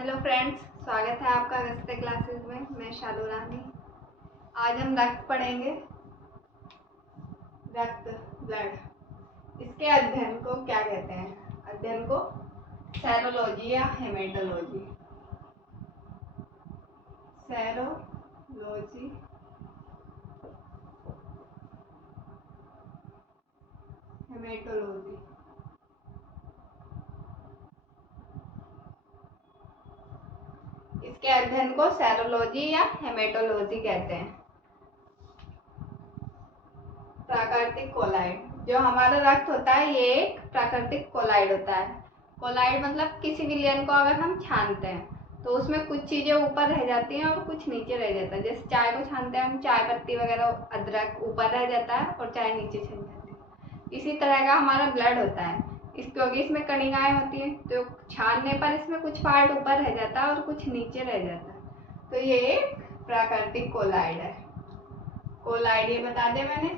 Hello friends, स्वागत है आपका गस्ते क्लासेस में। मैं शालू रानी। आज हम रक्त पढ़ेंगे। रक्त, ब्लड। इसके अध्ययन को क्या कहते हैं? अध्ययन को सेरोलॉजी या हेमेटोलॉजी। Serology, haematology. इसके अध्ययन को सेरोलॉजी या हेमेटोलॉजी कहते हैं। प्राकृतिक कोलाइड, जो हमारा रक्त होता है ये एक प्राकृतिक कोलाइड होता है। कोलाइड मतलब किसी विलयन को अगर हम छानते हैं तो उसमें कुछ चीजें ऊपर रह जाती हैं और कुछ नीचे रह जाता है। जैसे चाय को छानते हैं हम, चाय पत्ती वगैरह, अदरक ऊपर रह जाता है और चाय नीचे चली जाती है। इसी तरह का हमारा ब्लड होता है। क्योंकि इसमें कणिकाएं होती हैं तो छानने पर इसमें कुछ पार्ट ऊपर रह जाता है और कुछ नीचे रह जाता है। तो ये एक प्राकृतिक कोलाइड है। कोलाइड ये बता दें मैंने,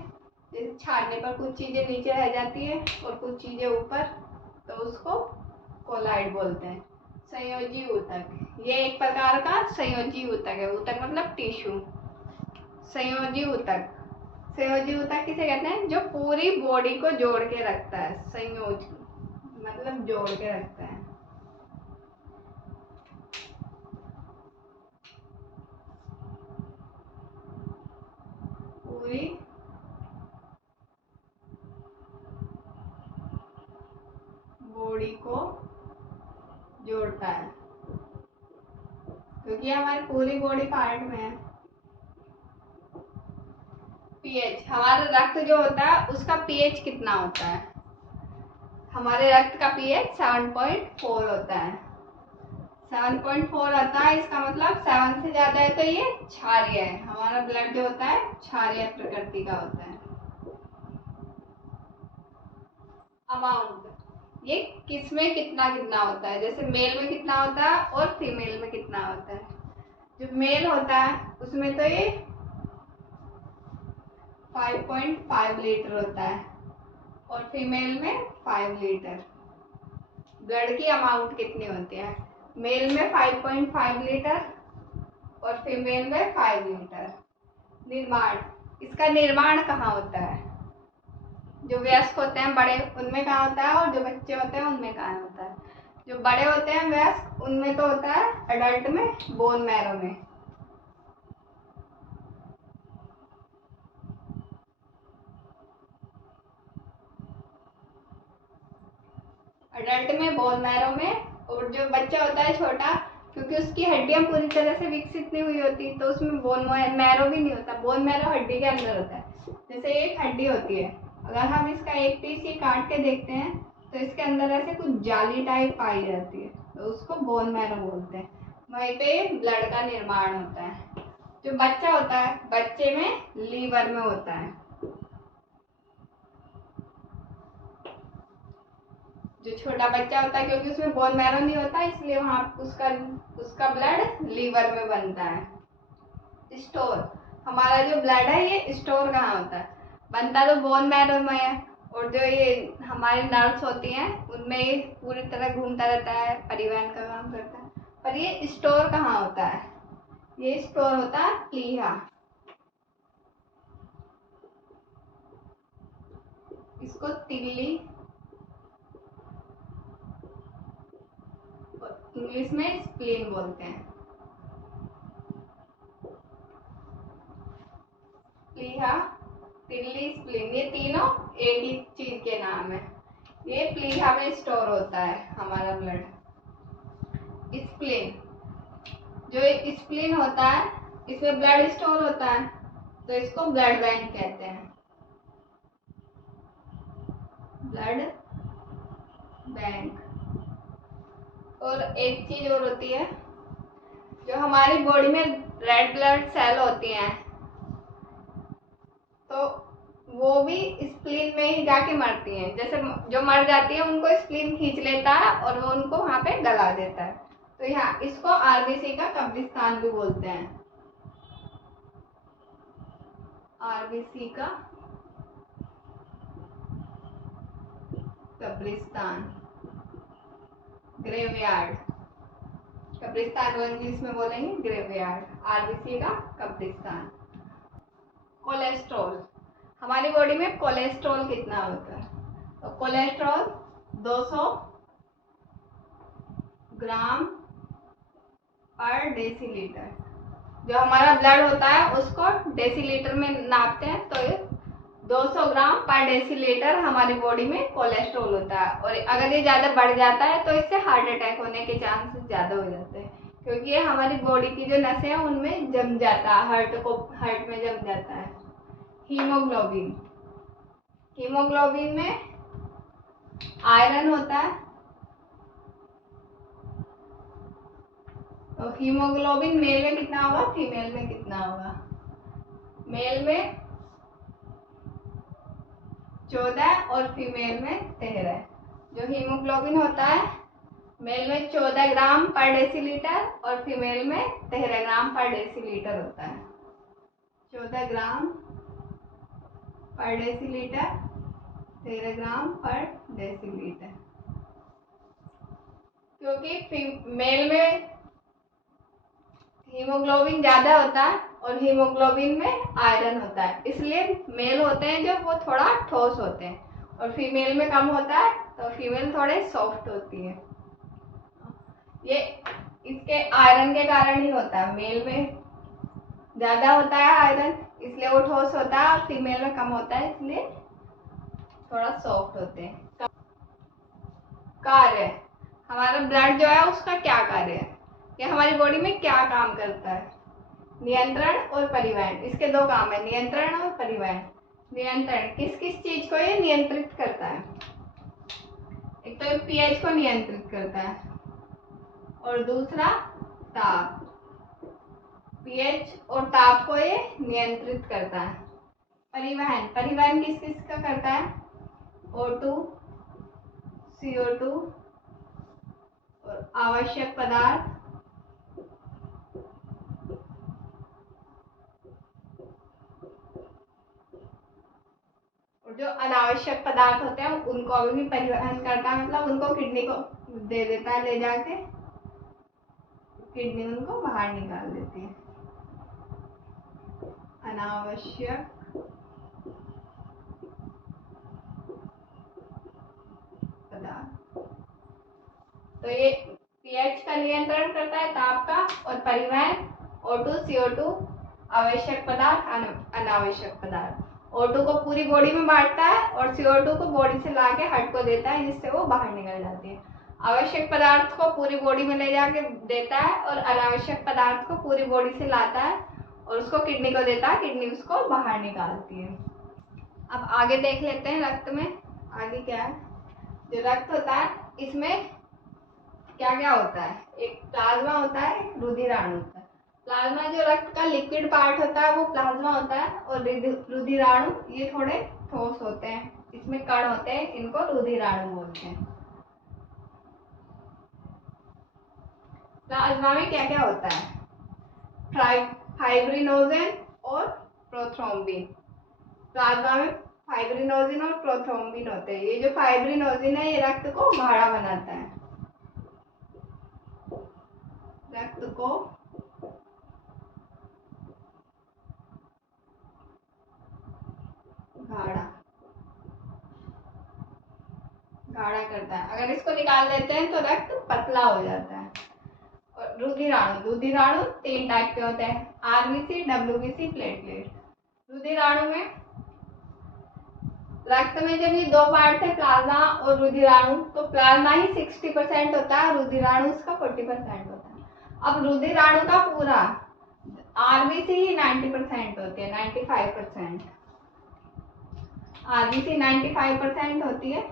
जैसे छानने पर कुछ चीजें नीचे रह जाती है और कुछ चीजें ऊपर, तो उसको कोलाइड बोलते हैं। संयोजी ऊतक, ये एक प्रकार का संयोजी ऊतक है। ऊतक मतलब टिश्यू। संयोजी ऊतक, संयोजी ऊतक किसे कहते हैं? जो पूरी बॉडी को जोड़ के रखता है। संयोज मतलब जोड़ के रखता है। पूरी बॉडी को जोड़ता है, क्योंकि हमारी पूरी बॉडी पार्ट में है। पीएच, हमारा रक्त जो होता है उसका पीएच कितना होता है? हमारे रक्त का पीएच 7.4 होता है। 7.4 होता है, इसका मतलब 7 से ज्यादा है तो ये क्षारीय है। हमारा ब्लड जो होता है क्षारीय प्रकृति का होता है। अमाउंट, ये किसमें कितना कितना होता है? जैसे मेल में कितना होता है और फीमेल में कितना होता है। जो मेल होता है उसमें तो ये 5.5 लीटर होता है और फीमेल में 5 लीटर। ब्लड की अमाउंट कितनी होती है? मेल में 5.5 लीटर और फीमेल में 5 लीटर। निर्माण, इसका निर्माण कहाँ होता है? जो वयस्क होते हैं बड़े, उनमें कहाँ होता है, और जो बच्चे होते हैं उनमें कहाँ होता है? जो बड़े होते हैं वयस्क, उनमें तो होता है एडल्ट में, बोन मैरो में। एडल्ट में, बोन मैरो में। और जो बच्चा होता है छोटा, क्योंकि उसकी हड्डियां पूरी तरह से विकसित नहीं हुई होती तो उसमें बोन मैरो भी नहीं होता। बोन मैरो हड्डी के अंदर होता है। जैसे एक हड्डी होती है, अगर हम इसका एक पीस ही काट के देखते हैं तो इसके अंदर ऐसे कुछ जाली टाइप पाई जाती है, तो उसको बोन मैरो बोलते हैं। वहीं पे ब्लड का निर्माण होता है। जो बच्चा होता है, बच्चे में लीवर में होता है। जो छोटा बच्चा होता है, क्योंकि उसमें बोन मैरो नहीं होता इसलिए वहां उसका ब्लड लीवर में बनता है। स्टोर, हमारा जो ब्लड है ये स्टोर कहाँ होता है? बनता तो बोन मैरो में है, और जो ये हमारी नर्व्स होती हैं उनमें ये पूरी तरह घूमता रहता है, परिवहन का काम करता है। पर ये स्टोर कहाँ होता है? ये स्टोर होता है प्लीहा। इसको तिल्ली, इंग्लिश में स्प्लीन बोलते हैं। प्लीहा, तिल्ली, स्प्लीन, ये तीनों एक ही चीज के नाम है। ये प्लीहा में स्टोर होता है हमारा ब्लड। स्प्लीन, जो स्प्लीन होता है इसमें ब्लड स्टोर होता है तो इसको ब्लड बैंक कहते हैं। Blood bank. और एक चीज और होती है, जो हमारी बॉडी में रेड ब्लड सेल होती हैं तो वो भी स्प्लीन में ही जाके मरती हैं। जैसे जो मर जाती है उनको स्प्लीन खींच लेता है और वो उनको वहां पे गला देता है। तो यहाँ इसको आरबीसी का कब्रिस्तान भी बोलते हैं। आरबीसी का कब्रिस्तान, ग्रेवयार्ड। कब्रिस्तान को इंग्लिश में बोलेंगे ग्रेवयार्ड, आरबीसी का कब्रिस्तान। कोलेस्ट्रॉल, हमारी बॉडी में कोलेस्ट्रॉल कितना होता है? तो कोलेस्ट्रॉल 200 ग्राम पर डेसीलीटर। जो हमारा ब्लड होता है उसको डेसीलीटर में नापते हैं, तो 200 ग्राम पर डेसीलीटर हमारी बॉडी में कोलेस्ट्रॉल होता है। और अगर ये ज़्यादा बढ़ जाता है तो इससे हार्ट अटैक होने के चांसेस ज़्यादा हो जाते हैं, क्योंकि ये हमारी बॉडी की जो नसें हैं उनमें जम जाता है, हार्ट में जम जाता है। हीमोग्लोबिन, हीमोग्लोबिन में आयरन होता है। तो हीमोग्लोबिन मेल में कितना होगा, फीमेल में कितना होगा? मेल में 14 और फीमेल में 13। जो हीमोग्लोबिन होता है मेल में 14 ग्राम पर डेसीलीटर और फीमेल में 13 ग्राम पर डेसीलीटर होता है। 14 ग्राम पर डेसीलीटर, 13 ग्राम पर डेसीलीटर। क्योंकि मेल में हीमोग्लोबिन ज़्यादा होता है और हीमोग्लोबिन में आयरन होता है, इसलिए मेल होते हैं जो वो थोड़ा ठोस होते हैं और फीमेल में कम होता है, तो फीमेल थोड़े सॉफ्ट होती है। ये इसके आयरन के कारण ही होता है। मेल में ज़्यादा होता है आयरन, इसलिए वो ठोस होता है, और फीमेल में कम होता है, इसलिए थोड़ा सॉफ्ट होते हैं। कार्य, हमारा ब्लड जो है उसका क्या कार्य है? ये हमारी बॉडी में क्या काम करता है? नियंत्रण और परिवहन, इसके दो काम है, नियंत्रण और परिवहन। नियंत्रण, किस किस चीज को ये नियंत्रित करता है? एक तो पीएच को नियंत्रित करता है और दूसरा ताप। पीएच और ताप को ये नियंत्रित करता है। परिवहन, परिवहन किस किस का करता है? O2, CO2 और आवश्यक पदार्थ, जो अनावश्यक पदार्थ होते हैं उनको भी परिवहन करता है, मतलब उनको किडनी को दे देता है, ले जाके किडनी उनको बाहर निकाल देती है। अनावश्यक पदार्थ, तो ये पीएच का नियंत्रण करता है, ताप का, और परिवहन O2, CO2, आवश्यक पदार्थ, अनावश्यक पदार्थ। O2 को पूरी बॉडी में बांटता है और CO2 को बॉडी से लाके हार्ट को देता है, जिससे वो बाहर निकल जाती है। आवश्यक पदार्थ को पूरी बॉडी में ले जाके देता है और अनावश्यक पदार्थ को पूरी बॉडी से लाता है और उसको किडनी को देता है, किडनी उसको बाहर निकालती है। अब आगे देख लेते हैं रक्त में आगे क्या है। जो रक्त होता है इसमें क्या क्या होता है? एक प्लाज्मा होता है, एक रुधिराणु होता है। प्लाज्मा जो रक्त का लिक्विड पार्ट होता है वो प्लाज्मा होता है, और रुधिराणु ये थोड़े ठोस होते हैं, इसमें कण होते हैं, इनको रुधिराणु बोलते हैं। प्लाज्मा में क्या क्या होता है? फाइब्रिनोजेन और प्रोथ्रोम्बिन। प्लाज्मा में फाइब्रिनोजेन और प्रोथ्रोम्बिन होते हैं। ये जो फाइब्रिनोजेन है ये रक्त को गाढ़ा बनाता है, रक्त को गाढ़ा करता है। अगर इसको निकाल देते हैं तो रक्त पतला हो जाता है। और रुधिराणु 3 टाइप के होते हैं, आरबीसी, डब्ल्यूबीसी, प्लेटलेट। रुधिराणु में रक्त में जब ये दो पार्ट है, प्लाज्मा और रुधिराणु, तो प्लाज्मा ही 60% होता है, रुधिराणु उसका 40% होता है। अब रुधिराणु का पूरा आरबीसी ही 90% होती है, 95%। आरबीसी 95% होती है,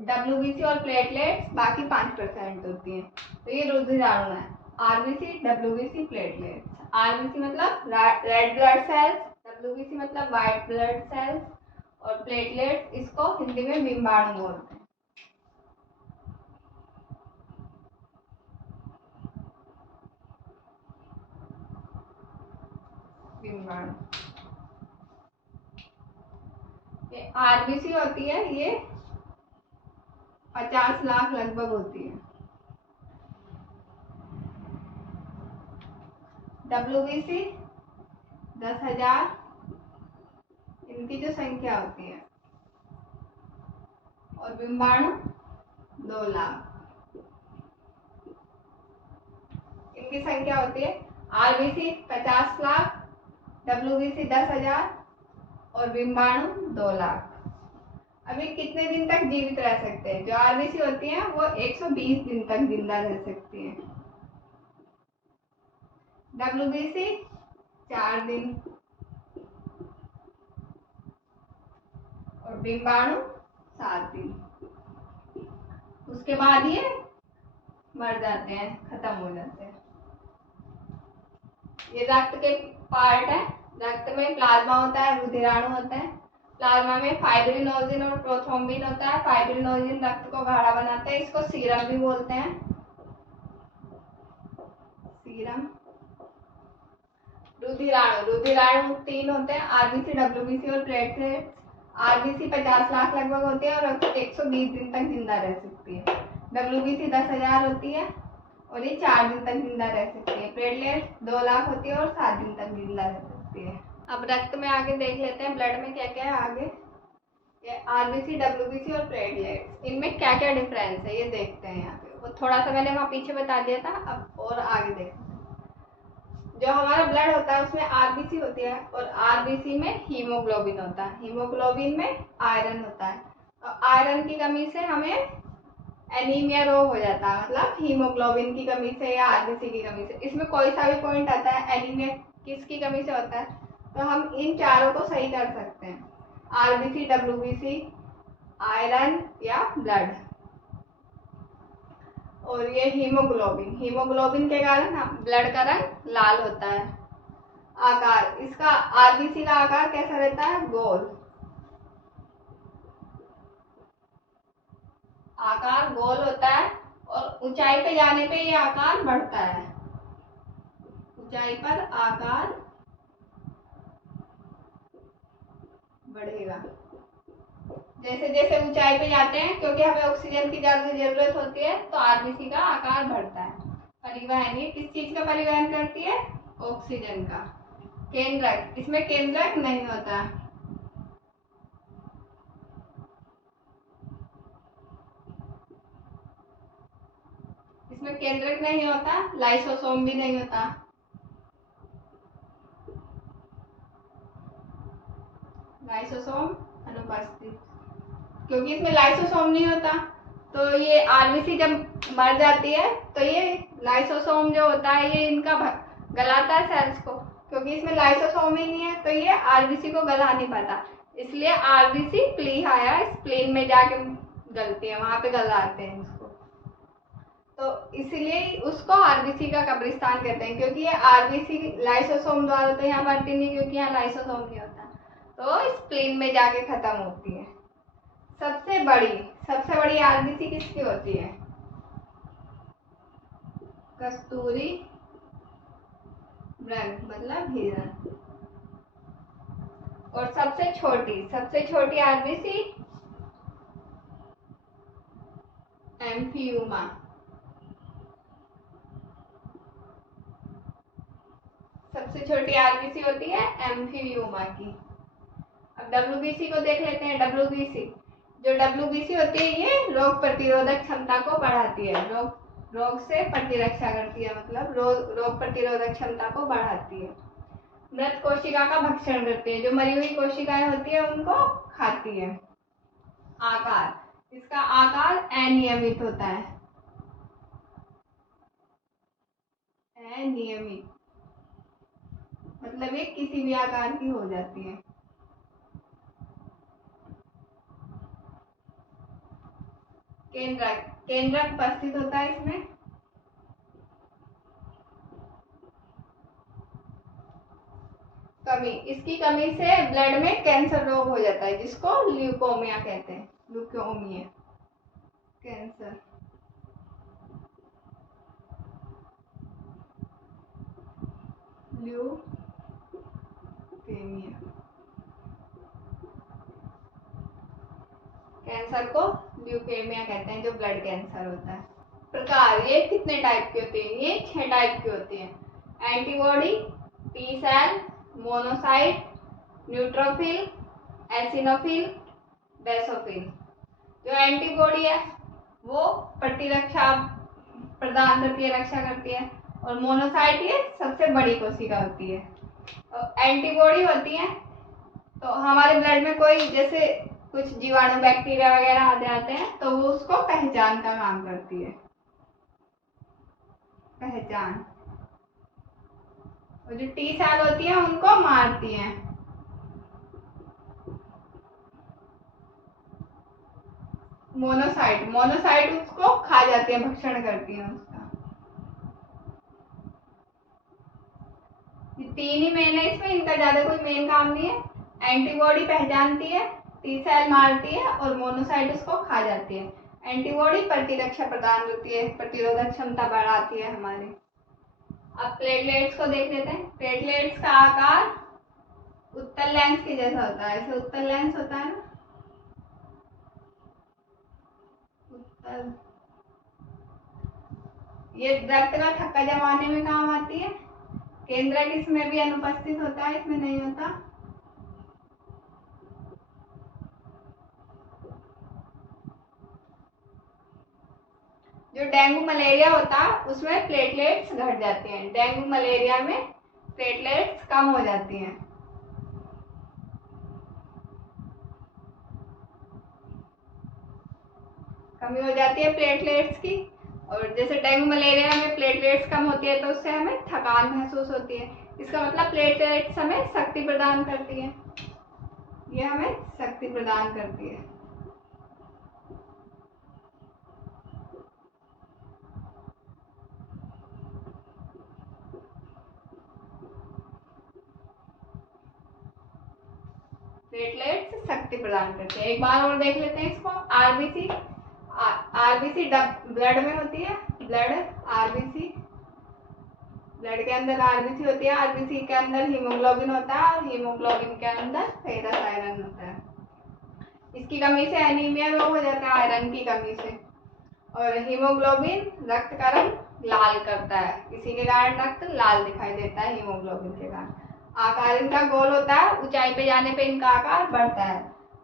डब्ल्यूबीसी और प्लेटलेट्स बाकी 5% होती है। तो ये रुधिराणु है, आरबीसी, डब्ल्यूबीसी, प्लेटलेट्स। आरबीसी मतलब रेड ब्लड सेल्स, डब्ल्यूबीसी मतलब व्हाइट ब्लड सेल्स, और प्लेटलेट्स इसको हिंदी में बिंबाणु बोलते हैं। बिंबाणु। ये आरबीसी होती है, ये 50 लाख लगभग होती है। WBC 10,000, इनकी जो संख्या होती है, और बिंबाणु 2 लाख, इनकी संख्या होती है। RBC 50 लाख, WBC 10,000 और बिंबाणु 2 लाख। अभी कितने दिन तक जीवित रह सकते हैं? जो RBC होती है वो 120 दिन तक जिंदा रह सकती है। WBC 4 दिन और बिंबाणु 7 दिन। उसके बाद ये मर जाते हैं, खत्म हो जाते हैं। ये रक्त के पार्ट है। रक्त में प्लाज्मा होता है, रुधिराणु होते हैं। प्लाज्मा में फाइब्रिनोजिन और प्रोथ्रोम्बिन होता है। फाइब्रिनोजिन रक्त को गाढ़ा बनाते हैं, इसको सीरम भी बोलते हैं। सीरम। रुधिराणु 3 होते हैं, RBC, WBC और प्लेटलेट्स। RBC 50 लाख लगभग होती है और 120 दिन तक जिंदा रह सकती है। WBC 10,000 होती है और ये 4 दिन तक जिंदा रह सकती है। प्लेटलेट्स 2 लाख होती है और 7 दिन तक जिंदा रह सकती है। अब रक्त में आगे देख लेते हैं ब्लड में क्या क्या है। आगे ये RBC, WBC और प्लेटलेट्स, इनमें क्या क्या डिफरेंस है ये देखते हैं। यहाँ पे वो थोड़ा सा मैंने वहाँ पीछे बता दिया था, अब और आगे देखते हैं। जो हमारा ब्लड होता है उसमें RBC होती है और RBC में हीमोग्लोबिन होता है। हीमोग्लोबिन में आयरन होता है और आयरन की कमी से हमें एनीमिया रोग हो जाता है, मतलब हीमोग्लोबिन की कमी से या RBC की कमी से। इसमें कोई सा भी पॉइंट आता है, एनीमिया किसकी कमी से होता है, तो हम इन चारों को सही कर सकते हैं। RBC, WBC, आयरन या ब्लड। और ये हीमोग्लोबिन के कारण ब्लड का रंग लाल होता है। आकार इसका, RBC का आकार कैसा रहता है? गोल। आकार गोल होता है और ऊंचाई पे जाने पे ये आकार बढ़ता है। ऊंचाई पर आकार बढ़ेगा जैसे जैसे ऊंचाई पे जाते हैं, क्योंकि हमें ऑक्सीजन की ज्यादा जरूरत होती है, तो RBC का आकार बढ़ता है। परिवहन, ये किस चीज का परिवहन करती है? ऑक्सीजन का। केंद्रक, इसमें केंद्रक नहीं होता। इसमें केंद्रक नहीं होता, लाइसोसोम भी नहीं होता। लाइसोसोम अनुपस्थित, क्योंकि इसमें लाइसोसोम नहीं होता। तो ये RBC जब मर जाती है तो ये लाइसोसोम जो होता है ये इनका गलाता है सेल्स को, क्योंकि इसमें लाइसोसोम ही नहीं है तो ये RBC को गला नहीं पाता। इसलिए RBC प्लीहा या स्प्लीन में जाके गलती है, वहां पे गलाते हैं उसको। तो इसलिए उसको RBC का कब्रिस्तान कहते हैं, क्योंकि ये RBC लाइसोसोम द्वारा तो यहाँ मरती नहीं, क्योंकि यहाँ लाइसोसोम नहीं होता, तो स्प्लीन में जाके खत्म होती है। सबसे बड़ी RBC किसकी होती है? कस्तूरी मृग, मतलब हिरण। और सबसे छोटी RBC एम्फियूमा। सबसे छोटी RBC होती है एम्फियूमा की। अब WBC को देख लेते हैं। जो WBC होती है ये रोग प्रतिरोधक क्षमता को बढ़ाती है। रोग से प्रतिरक्षा करती है, मतलब रोग प्रतिरोधक क्षमता को बढ़ाती है। मृत कोशिका का भक्षण करती है, जो मरी हुई कोशिकाएं होती है उनको खाती है। आकार, इसका आकार अनियमित होता है। अनियमित मतलब ये किसी भी आकार की हो जाती है। केंद्रक उपस्थित होता है इसमें। कमी, इसकी कमी से ब्लड में कैंसर रोग हो जाता है, जिसको ल्यूकोमिया कहते हैं। Leukaemia, cancer. ल्यूकेमिया, कैंसर को ल्यूकेमिया कहते हैं, जो ब्लड कैंसर होता है। प्रकार, ये कितने टाइप की होती है? ये 6 टाइप की होती है। Antibody, T cell, monocyte, neutrophil, eosinophil, basophil. जो एंटीबॉडी है वो प्रतिरक्षा प्रदान करती है, रक्षा करती है, और मोनोसाइट ये सबसे बड़ी कोशिका होती है। और एंटीबॉडी होती है तो हमारे ब्लड में कोई जैसे कुछ जीवाणु बैक्टीरिया वगैरह आ जाते हैं तो वो उसको पहचान का काम करती है, पहचान। और जो टी सेल होती है उनको मारती हैं। मोनोसाइट उसको खा जाती है, भक्षण करती है उसका। ये तीन ही मेन है इसमें, इनका ज्यादा कोई मेन काम नहीं है। एंटीबॉडी पहचानती है, टी सेल मारती है और मोनोसाइट उसको खा जाती है। एंटीबॉडी प्रतिरक्षा प्रदान करती है, प्रतिरोधक क्षमता बढ़ाती है हमारी। अब प्लेटलेट्स को देख लेते हैं। प्लेटलेट्स का आकार उत्तल लेंस के जैसा होता है, ऐसे उत्तल लेंस होता है ना, उत्तल। ये रक्त का थक्का जमाने में काम आती है। केंद्रक इसमें भी अनुपस्थित होता है, इसमें नहीं होता। जो डेंगू मलेरिया होता है उसमें प्लेटलेट्स घट जाते हैं, डेंगू मलेरिया में प्लेटलेट्स कम हो जाती हैं। कमी हो जाती है प्लेटलेट्स की। और जैसे डेंगू मलेरिया में प्लेटलेट्स कम होती है तो उससे हमें थकान महसूस होती है। इसका मतलब प्लेटलेट्स हमें शक्ति प्रदान करती है, ये हमें शक्ति प्रदान करती है। प्लेटलेट्स शक्ति प्रदान करते हैं। एक बार और देख लेते हैं इसको। आरबीसी, आरबीसी ब्लड में होती है, आरबीसी, ब्लड के अंदर आरबीसी होती है। आरबीसी के अंदर हीमोग्लोबिन होता है और हीमोग्लोबिन के अंदर फेरस आयरन होता है। इसकी कमी से एनीमिया रोग हो जाता है, आयरन की कमी से। और हीमोग्लोबिन रक्त का रंग लाल करता है, इसी के कारण रक्त लाल दिखाई देता है हीमोग्लोबिन के कारण। आकार इनका गोल होता है, ऊंचाई पे जाने पे इनका आकार बढ़ता है।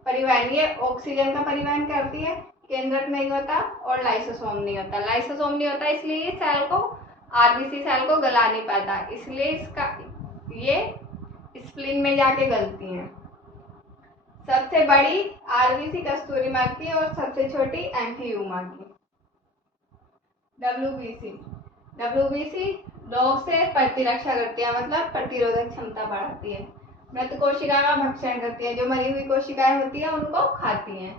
परिवहन, ये ऑक्सीजन का परिवहन करती है। केंद्रक नहीं होता और लाइसोसोम नहीं होता। लाइसोसोम नहीं होता इसलिए सेल को, आरबीसी सेल को गला नहीं पाता, इसलिए इसका ये स्प्लीन में जाके गलती है। सबसे बड़ी आरबीसी कस्तूरी माँ की और सबसे छोटी एम्फियूमा की। डब्ल्यूबीसी रोग से प्रतिरक्षा करती है, मतलब प्रतिरोधक क्षमता बढ़ाती है। मृत कोशिका का भक्षण करती है, जो मरी हुई कोशिकाएं होती है उनको खाती हैं।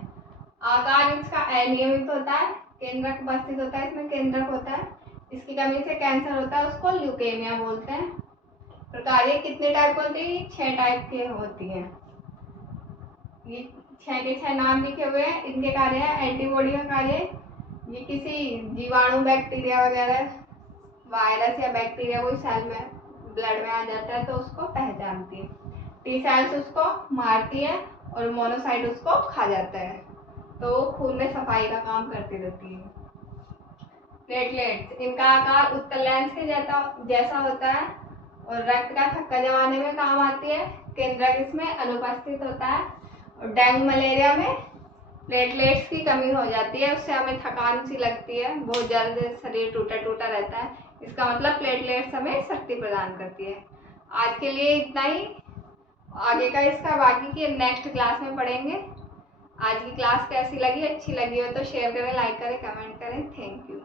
आकार इसका अनियमित होता है, केंद्रक उपस्थित होता है, इसमें केंद्रक होता है। इसकी कमी से कैंसर होता है, उसको ल्यूकेमिया बोलते हैं। प्रकार ये कितने टाइप होती है? 6 टाइप के होती है। ये 6 के 6 नाम लिखे हुए हैं। इनके कार्य है, एंटीबॉडी का कार्य, ये किसी जीवाणु बैक्टीरिया वगैरह, वायरस या बैक्टीरिया कोई सेल में ब्लड में आ जाता है तो उसको पहचानती है। टी सेल्स उसको मारती है और मोनोसाइट उसको खा जाता है, तो वो खून में सफाई का काम करती रहती है। प्लेटलेट्स, इनका आकार उत्तल लेंस के जैसा होता है और रक्त का थक्का जमाने में काम आती है। केंद्रक इसमें अनुपस्थित होता है। और डेंगू मलेरिया में प्लेटलेट्स की कमी हो जाती है, उससे हमें थकान सी लगती है, बहुत ज़्यादा शरीर टूटा टूटा रहता है। इसका मतलब प्लेटलेट्स हमें शक्ति प्रदान करती है। आज के लिए इतना ही, आगे का इसका बाकी की नेक्स्ट क्लास में पढ़ेंगे। आज की क्लास कैसी लगी? अच्छी लगी हो तो शेयर करें, लाइक करें, कमेंट करें। Thank you.